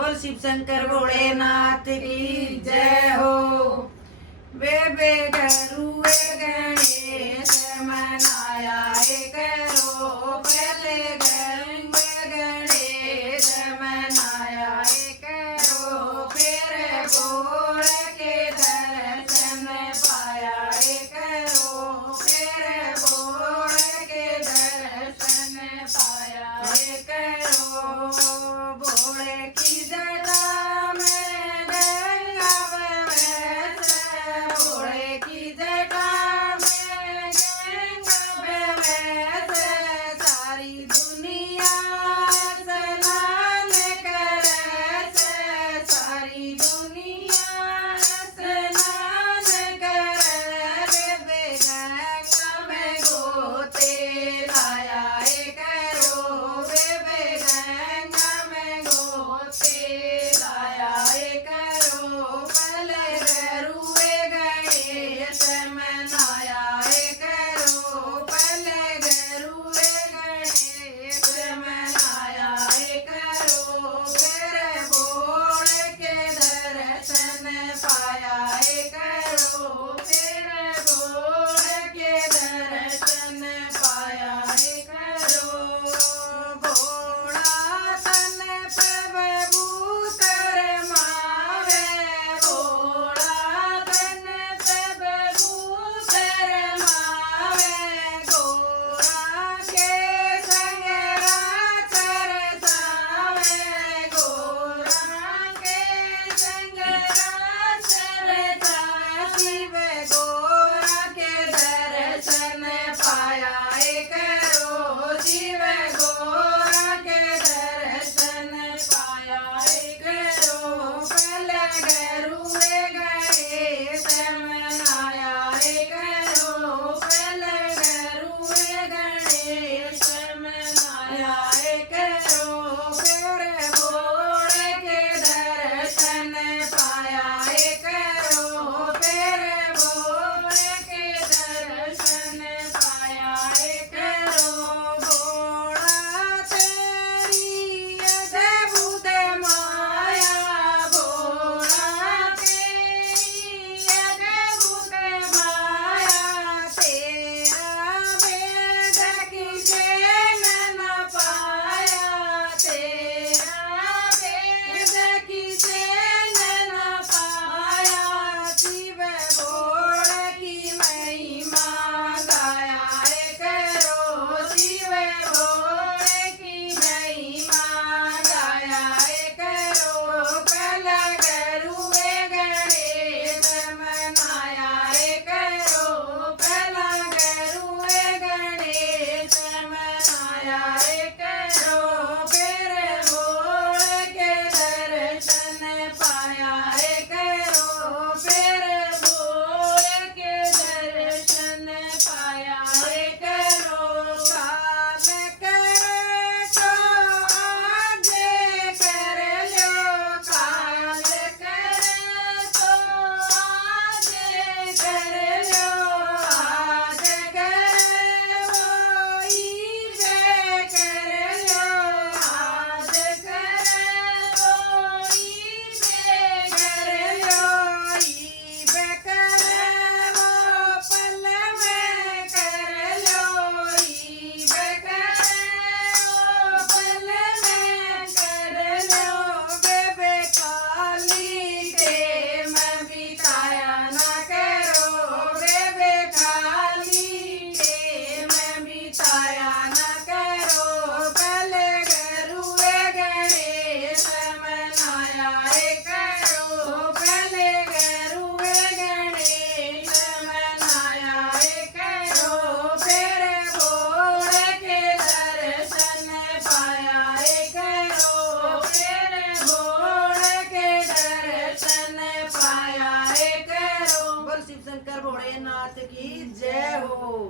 बोल शिव शंकर भोलेनाथ की जय हो। बेबे गरुए गणेश मनाया करो, पहले गरुए गणेश मनाया करो, फिर बोल के दर्शन पाया करो, फिर बोल के दर्शन पाया करो। भोले की जटा में गंगा बहसे, भोले की जटा में गंगा बहसे, सारी दुनिया स्नान करे से, सारी दुनिया स्नान करे। बेबे गंगा में गोते लाया करो, बेबे गंगा में गोते लाया करो, पहले गरुए गणेश मनाया करो, पहले गरुए गणेश मनाया करो, फिर बोल के दर्शन पाया करो, फिर बोल के दर्शन पाया करो। भोला तन पे भूत रमावे, भोला तन पे भूत रमावे, गोरा के संग रात रचावे, गोरा के संग रात रचावे, शिव गोरा के दर्शन पाया करो, शिव गोरा के दर्शन पाया करो, पहले गरुए गणेश मनाया करो, पहले गरुए गणेश मनाया करो, फिर बोल के दर्शन पाया करो, फिर बोल के दर्शन पाया करो। भोला तेरी अद्भुत माया, भोला तेरी अद्भुत माया, तेरा वेद किसे न पाया, तेरा वेद किसे न पाया, शिव बोल की महिमा गाया करो, शिव बोल की महिमा गाया करो, पहले गरुए गणेश मनाया करो, पहला गरुए गणेश मनाया करो, फिर बोल के दर्शन पाया करो, फिर बोल के दर्शन पाया करो। काल करे तो आज कर लो, काल करे तो आज कर लो, आज करे वही बे कर लो, आज करे वही बे कर लो, ई बे करे वो पल में कर लो, ई बे करे वो पल में कर लो। बेबे काली टेम बिताया ना करो, बेबे काली टेम बिताया ना करो, पहले गरुए गणेश मनाया करो, पहले गरुए गणेश मनाया करो, फिर बोल के दर्शन पाया करो, फिर बोल के दर्शन पाया करो। बोल शिव शंकर भोलेनाथ की जय हो।